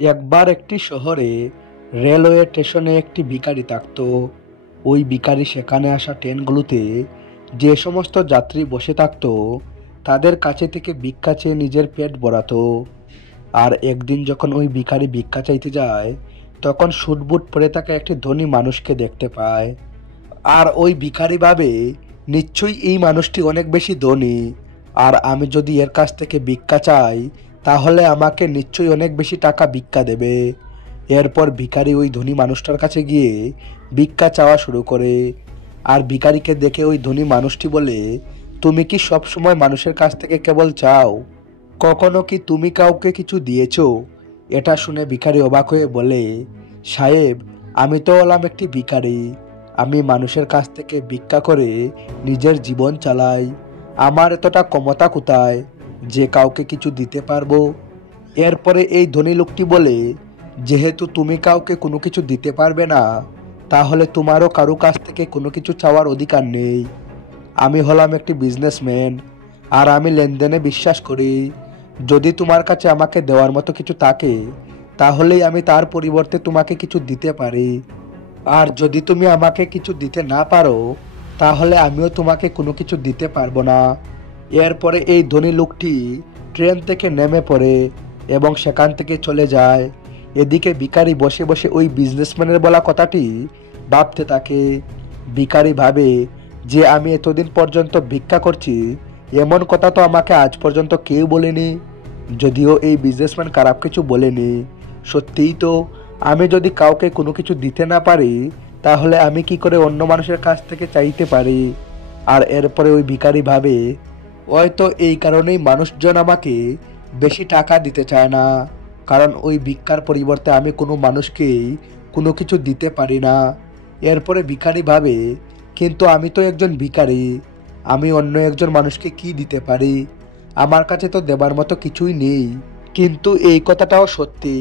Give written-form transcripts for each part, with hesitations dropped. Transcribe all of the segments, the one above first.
একবার একটি শহরে রেলওয়ে স্টেশনে একটি ভিখারি থাকত। ওই ভিখারি সেখানে আসা ট্রেনগুলোতে যে সমস্ত যাত্রী বসে থাকত তাদের কাছে থেকে ভিক্ষা চেয়ে নিজের পেট ভরাতো। আর একদিন যখন ওই ভিখারি ভিক্ষা চাইতে যায়, তখন সুটবুট পরে থাকা একটি ধনী মানুষকে দেখতে পায়। আর ওই ভিখারি ভাবে, নিশ্চয়ই এই মানুষটি অনেক বেশি ধনী, আর আমি যদি এর কাছ থেকে ভিক্ষা চাই তাহলে আমাকে নিশ্চয়ই অনেক বেশি টাকা ভিক্ষা দেবে। এরপর ভিখারি ওই ধনী মানুষটার কাছে গিয়ে ভিক্ষা চাওয়া শুরু করে। আর ভিখারিকে দেখে ওই ধনী মানুষটি বলে, তুমি কি সব সময় মানুষের কাছ থেকে কেবল চাও? কখনো কি তুমি কাউকে কিছু দিয়েছো? এটা শুনে ভিখারি অবাক হয়ে বলে, সাহেব, আমি তো হলাম একটি ভিখারি। আমি মানুষের কাছ থেকে ভিক্ষা করে নিজের জীবন চালাই। আমার এতটা ক্ষমতা কোথায় যে কাউকে কিছু দিতে পারবো? এরপরে এই ধনী লোকটি বলে, যেহেতু তুমি কাউকে কোনো কিছু দিতে পারবে না, তাহলে তোমারও কারো কাছ থেকে কোনো কিছু চাওয়ার অধিকার নেই। আমি হলাম একটি বিজনেসম্যান, আর আমি লেনদেনে বিশ্বাস করি। যদি তোমার কাছে আমাকে দেওয়ার মতো কিছু থাকে, তাহলেই আমি তার পরিবর্তে তোমাকে কিছু দিতে পারি। আর যদি তুমি আমাকে কিছু দিতে না পারো, তাহলে আমিও তোমাকে কোনো কিছু দিতে পারবো না। এরপরে এই ধনী লোকটি ট্রেন থেকে নেমে পড়ে এবং সেখান থেকে চলে যায়। এদিকে ভিখারি বসে বসে ওই বিজনেসম্যানের বলা কথাটি ভাবতে থাকে। ভিখারি ভাবে যে আমি এতদিন পর্যন্ত ভিক্ষা করছি, এমন কথা তো আমাকে আজ পর্যন্ত কেউ বলেনি। যদিও এই বিজনেসম্যান খারাপ কিছু বলেনি, সত্যিই তো আমি যদি কাউকে কোনো কিছু দিতে না পারি, তাহলে আমি কি করে অন্য মানুষের কাছ থেকে চাইতে পারি? আর এরপরে ওই ভিখারি ভাবে, হয়তো এই কারণেই মানুষজন আমাকে বেশি টাকা দিতে চায় না, কারণ ওই ভিক্ষার পরিবর্তে আমি কোনো মানুষকেই কোনো কিছু দিতে পারি না। এরপরে ভিখারি ভাবে, কিন্তু আমি তো একজন ভিখারি, আমি অন্য একজন মানুষকে কি দিতে পারি? আমার কাছে তো দেবার মতো কিছুই নেই। কিন্তু এই কথাটাও সত্যি,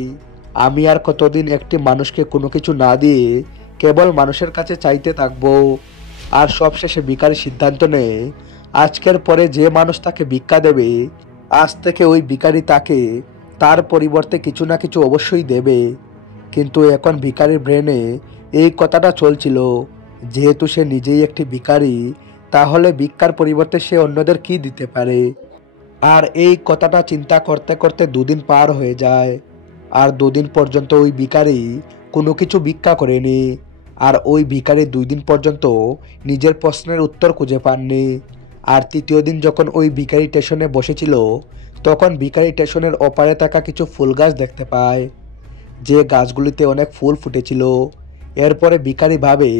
আমি আর কতদিন একটি মানুষকে কোনো কিছু না দিয়ে কেবল মানুষের কাছে চাইতে থাকবো? আর সবশেষে ভিখারি সিদ্ধান্ত নেয়, আজকের পরে যে মানুষ তাকে ভিক্ষা দেবে, আজ থেকে ওই ভিখারি তাকে তার পরিবর্তে কিছু না কিছু অবশ্যই দেবে। কিন্তু এখন ভিখারির ব্রেনে এই কথাটা চলছিল, যেহেতু সে নিজেই একটি ভিখারি, তাহলে ভিক্ষার পরিবর্তে সে অন্যদের কি দিতে পারে? আর এই কথাটা চিন্তা করতে করতে দুদিন পার হয়ে যায়। আর দুদিন পর্যন্ত ওই ভিখারি কোনো কিছু ভিক্ষা করেনি। আর ওই ভিখারি 2 দিন পর্যন্ত নিজের প্রশ্নের উত্তর খুঁজে পাননি। আর তৃতীয় দিন যখন ওই ভিখারি স্টেশনে বসেছিল, তখন ভিখারি স্টেশনের ওপারে থাকা কিছু ফুল গাছ দেখতে পায়, যে গাছগুলিতে অনেক ফুল ফুটেছিল। এরপরে ভিখারি ভাবে,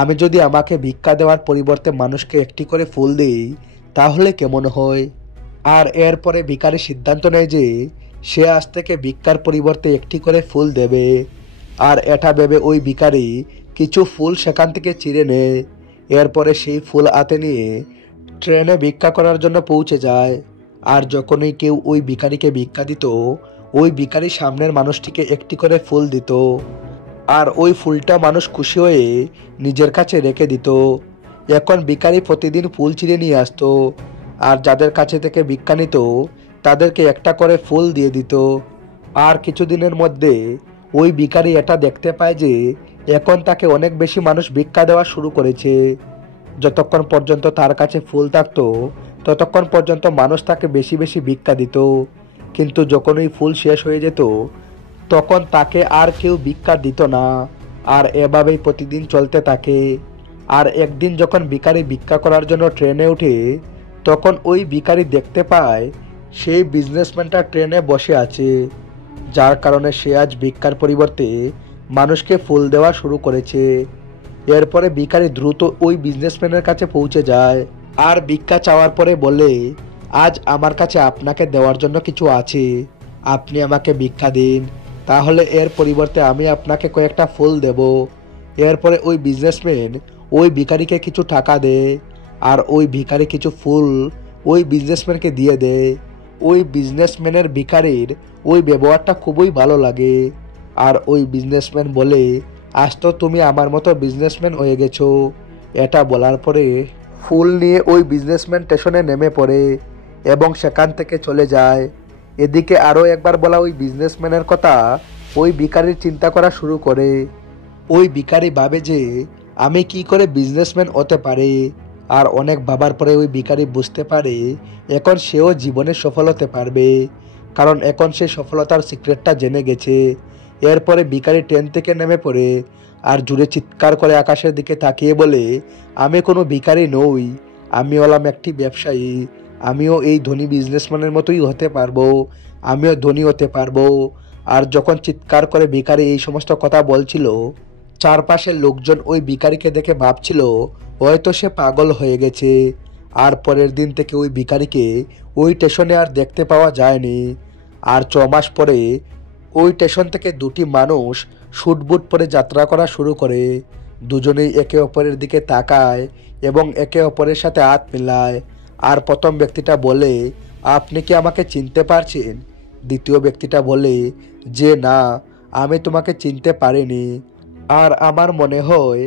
আমি যদি আমাকে ভিক্ষা দেওয়ার পরিবর্তে মানুষকে একটি করে ফুল দিই, তাহলে কেমন হয়? আর এরপরে ভিখারি সিদ্ধান্ত নেয় যে সে আজ থেকে ভিক্ষার পরিবর্তে একটি করে ফুল দেবে। আর এটা ভেবে ওই ভিখারি কিছু ফুল সেখান থেকে ছিঁড়ে নেয়। এরপরে সেই ফুল হাতে নিয়ে ট্রেনে ভিক্ষা করার জন্য পৌঁছে যায়। আর যখনই কেউ ওই ভিখারিকে ভিক্ষা দিত, ওই ভিখারি সামনের মানুষটিকে একটি করে ফুল দিত। আর ওই ফুলটা মানুষ খুশি হয়ে নিজের কাছে রেখে দিত। এখন ভিখারি প্রতিদিন ফুল ছিঁড়ে নিয়ে আসতো, আর যাদের কাছে থেকে ভিক্ষা নিত তাদেরকে একটা করে ফুল দিয়ে দিত। আর কিছুদিনের মধ্যে ওই ভিখারি এটা দেখতে পায় যে এখন তাকে অনেক বেশি মানুষ ভিক্ষা দেওয়া শুরু করেছে। যতক্ষণ পর্যন্ত তার কাছে ফুল থাকতো, ততক্ষণ পর্যন্ত মানুষ তাকে বেশি বেশি ভিক্ষা দিত। কিন্তু যখন ওই ফুল শেষ হয়ে যেত, তখন তাকে আর কেউ ভিক্ষা দিত না। আর এভাবেই প্রতিদিন চলতে থাকে। আর একদিন যখন ভিখারি ভিক্ষা করার জন্য ট্রেনে ওঠে, তখন ওই ভিখারি দেখতে পায় সেই বিজনেসম্যানটা ট্রেনে বসে আছে, যার কারণে সে আজ ভিক্ষার পরিবর্তে মানুষকে ফুল দেওয়া শুরু করেছে। এরপরে ভিখারি দ্রুত ওই বিজনেসম্যানের কাছে পৌঁছে যায় আর ভিক্ষা চাওয়ার পরে বলে, আজ আমার কাছে আপনাকে দেওয়ার জন্য কিছু আছে, আপনি আমাকে ভিক্ষা দিন, তাহলে এর পরিবর্তে আমি আপনাকে কয়েকটা ফুল দেব। এরপরে ওই বিজনেসম্যান ওই ভিখারিকে কিছু টাকা দেয়, আর ওই ভিখারি কিছু ফুল ওই বিজনেসম্যানকে দিয়ে দেয়। ওই বিজনেসম্যানের ভিখারির ওই ব্যবহারটা খুবই ভালো লাগে। আর ওই বিজনেসম্যান বলে, আজ তো তুমি আমার মতো বিজনেসম্যান হয়ে গেছো। এটা বলার পরে ফুল নিয়ে ওই বিজনেসম্যান স্টেশনে নেমে পড়ে এবং সেখান থেকে চলে যায়। এদিকে আরও একবার বলা ওই বিজনেসম্যানের কথা ওই ভিখারির চিন্তা করা শুরু করে। ওই ভিখারি ভাবে যে আমি কি করে বিজনেসম্যান হতে পারে, আর অনেক ভাবার পরে ওই ভিখারি বুঝতে পারে এখন সেও জীবনে সফল হতে পারবে, কারণ এখন সে সফলতার সিক্রেটটা জেনে গেছে। এরপরে ভিখারি ট্রেন থেকে নেমে পড়ে আর জুড়ে চিৎকার করে আকাশের দিকে তাকিয়ে বলে, আমি কোনো ভিখারি নই, আমি হলাম একটি ব্যবসায়ী, আমিও এই ধনী বিজনেসম্যানের মতোই হতে পারবো, আমিও ধনী হতে পারবো। আর যখন চিৎকার করে ভিখারি এই সমস্ত কথা বলছিল, চারপাশের লোকজন ওই ভিখারিকে দেখে ভাবছিল হয়তো সে পাগল হয়ে গেছে। আর পরের দিন থেকে ওই ভিখারিকে ওই স্টেশনে আর দেখতে পাওয়া যায়নি। আর 6 মাস পরে ওই স্টেশন থেকে দুটি মানুষ শুটবুট পরে যাত্রা করা শুরু করে। দুজনেই একে অপরের দিকে তাকায় এবং একে অপরের সাথে হাত মেলায়। আর প্রথম ব্যক্তিটা বলে, আপনি কি আমাকে চিনতে পারছেন? দ্বিতীয় ব্যক্তিটা বলে যে না, আমি তোমাকে চিনতে পারিনি, আর আমার মনে হয়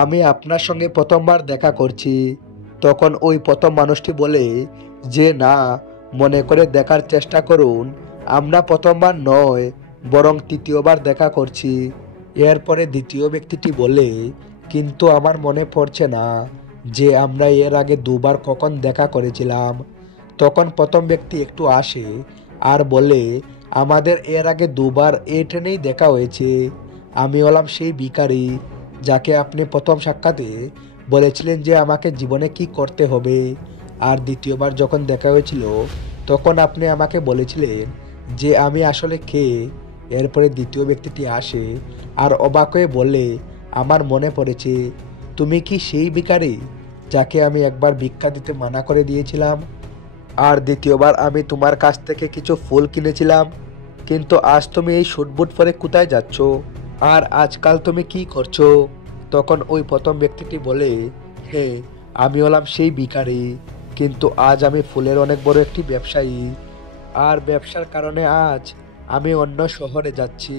আমি আপনার সঙ্গে প্রথমবার দেখা করছি। তখন ওই প্রথম মানুষটি বলে যে না, মনে করে দেখার চেষ্টা করুন, আমরা প্রথমবার নয় বরং তৃতীয়বার দেখা করছি। এরপরে দ্বিতীয় ব্যক্তিটি বলে, কিন্তু আমার মনে পড়ছে না যে আমরা এর আগে দুবার কখন দেখা করেছিলাম। তখন প্রথম ব্যক্তি একটু আসে আর বলে, আমাদের এর আগে দুবার এই ট্রেনেই দেখা হয়েছে, আমি হলাম সেই ভিখারি যাকে আপনি প্রথম সাক্ষাতে বলেছিলেন যে আমাকে জীবনে কি করতে হবে। আর দ্বিতীয়বার যখন দেখা হয়েছিল তখন আপনি আমাকে বলেছিলেন যে আমি আসলে কে। এরপরে দ্বিতীয় ব্যক্তিটি আসে আর অবাক হয়ে বলে, আমার মনে পড়েছে, তুমি কি সেই ভিখারি যাকে আমি একবার ভিক্ষা দিতে মানা করে দিয়েছিলাম? আর দ্বিতীয়বার আমি তোমার কাছ থেকে কিছু ফুল কিনেছিলাম, কিন্তু আজ তুমি এই শুটবুট পরে কোথায় যাচ্ছ, আর আজকাল তুমি কি করছো? তখন ওই প্রথম ব্যক্তিটি বলে, হ্যাঁ, আমি হলাম সেই ভিখারি, কিন্তু আজ আমি ফুলের অনেক বড় একটি ব্যবসায়ী, আর ব্যবসার কারণে আজ আমি অন্য শহরে যাচ্ছি।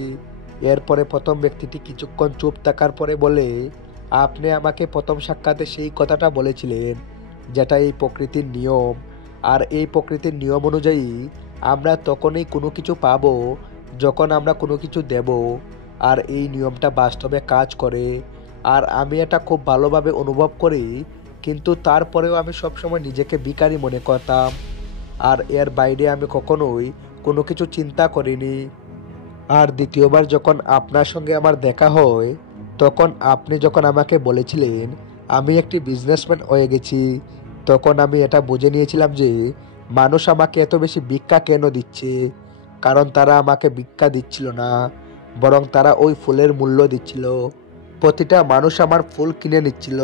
এরপরে প্রথম ব্যক্তিটি কিছুক্ষণ চুপ থাকার পরে বলে, আপনি আমাকে প্রথম সাক্ষাতে সেই কথাটা বলেছিলেন যেটা এই প্রকৃতির নিয়ম, আর এই প্রকৃতির নিয়ম অনুযায়ী আমরা তখনই কোনো কিছু পাবো যখন আমরা কোনো কিছু দেব, আর এই নিয়মটা বাস্তবে কাজ করে, আর আমি এটা খুব ভালোভাবে অনুভব করি। কিন্তু তারপরেও আমি সবসময় নিজেকে ভিখারি মনে করতাম, আর এর বাইরে আমি কখনোই কোনো কিছু চিন্তা করিনি। আর দ্বিতীয়বার যখন আপনার সঙ্গে আমার দেখা হয় তখন আপনি যখন আমাকে বলেছিলেন আমি একটি বিজনেসম্যান হয়ে গেছি, তখন আমি এটা বুঝে নিয়েছিলাম যে মানুষ আমাকে এত বেশি ভিক্ষা কেন দিচ্ছে, কারণ তারা আমাকে ভিক্ষা দিচ্ছিল না, বরং তারা ওই ফুলের মূল্য দিচ্ছিল। প্রতিটা মানুষ আমার ফুল কিনে নিচ্ছিল,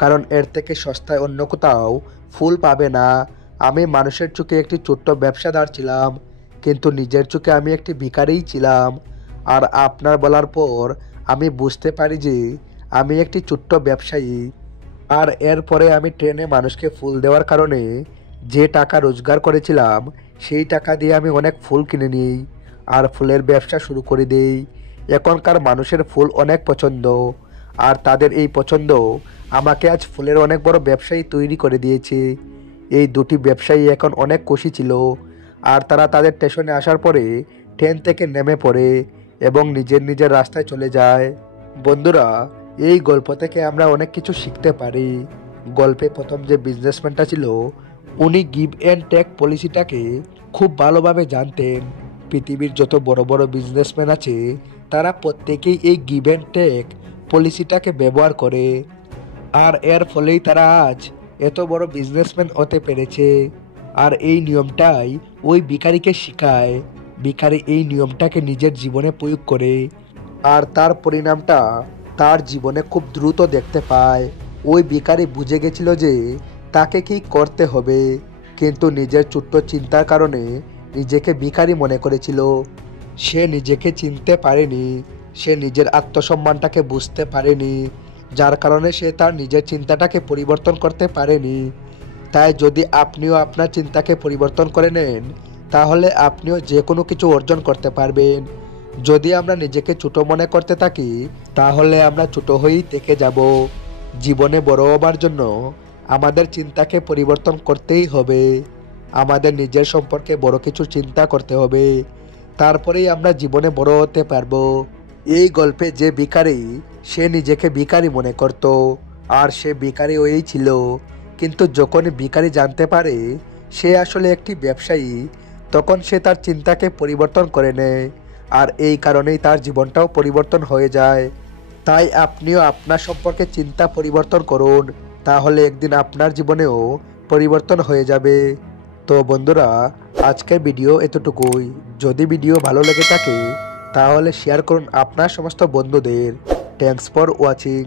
কারণ এর থেকে সস্তায় অন্য কোথাও ফুল পাবে না। আমি মানুষের চোখে একটি ছোট্ট ব্যবসাদার ছিলাম, কিন্তু নিজের চোখে আমি একটি ভিখারিই ছিলাম। আর আপনার বলার পর আমি বুঝতে পারি যে আমি একটি ছোট্ট ব্যবসায়ী। আর এরপরে আমি ট্রেনে মানুষকে ফুল দেওয়ার কারণে যে টাকা রোজগার করেছিলাম সেই টাকা দিয়ে আমি অনেক ফুল কিনে নিই আর ফুলের ব্যবসা শুরু করে দেই। এখনকার মানুষের ফুল অনেক পছন্দ, আর তাদের এই পছন্দ আমাকে আজ ফুলের অনেক বড় ব্যবসায়ী তৈরি করে দিয়েছে। এই দুটি ব্যবসায়ী এখন অনেক খুশি ছিল, আর তারা তাদের স্টেশনে আসার পরে ট্রেন থেকে নেমে পড়ে এবং নিজের নিজের রাস্তায় চলে যায়। বন্ধুরা, এই গল্প থেকে আমরা অনেক কিছু শিখতে পারি। গল্পে প্রথম যে বিজনেসম্যানটা ছিল উনি গিভ অ্যান্ড টেক পলিসিটাকে খুব ভালোভাবে জানতেন। পৃথিবীর যত বড় বড় বিজনেসম্যান আছে তারা প্রত্যেকেই এই গিভ অ্যান্ড টেক পলিসিটাকে ব্যবহার করে, আর এর ফলেই তারা আজ এত বড় বিজনেসম্যান হতে পেরেছে। আর এই নিয়মটাই ওই ভিখারিকে শেখায়। ভিখারি এই নিয়মটাকে নিজের জীবনে প্রয়োগ করে, আর তার পরিণামটা তার জীবনে খুব দ্রুত দেখতে পায়। ওই ভিখারি বুঝে গেছিল যে তাকে কি করতে হবে, কিন্তু নিজের ছোট্ট চিন্তার কারণে নিজেকে ভিখারি মনে করেছিল। সে নিজেকে চিনতে পারেনি, সে নিজের আত্মসম্মানটাকে বুঝতে পারেনি, যার কারণে সে তার নিজের চিন্তাটাকে পরিবর্তন করতে পারেনি। তাই যদি আপনিও আপনার চিন্তাকে পরিবর্তন করে নেন তাহলে আপনিও যে কোনো কিছু অর্জন করতে পারবেন। যদি আমরা নিজেকে ছোট মনে করতে থাকি তাহলে আমরা ছোট হয়েই থেকে যাব। জীবনে বড় হবার জন্য আমাদের চিন্তাকে পরিবর্তন করতেই হবে। আমাদের নিজের সম্পর্কে বড় কিছু চিন্তা করতে হবে, তারপরেই আমরা জীবনে বড় হতে পারবো। এই গল্পে যে ভিখারি, সে নিজেকে ভিখারি মনে করত, আর সে ভিখারি হয়েই ছিল। কিন্তু যখন ভিখারি জানতে পারে সে আসলে একটি ব্যবসায়ী, তখন সে তার চিন্তাকে পরিবর্তন করে নেয়, আর এই কারণেই তার জীবনটাও পরিবর্তন হয়ে যায়। তাই আপনিও আপনার সম্পর্কে চিন্তা পরিবর্তন করুন, তাহলে একদিন আপনার জীবনেও পরিবর্তন হয়ে যাবে। তো বন্ধুরা, আজকের ভিডিও এতটুকুই। যদি ভিডিও ভালো লেগে থাকে তাহলে শেয়ার করুন আপনার সমস্ত বন্ধুদের। Thanks for watching.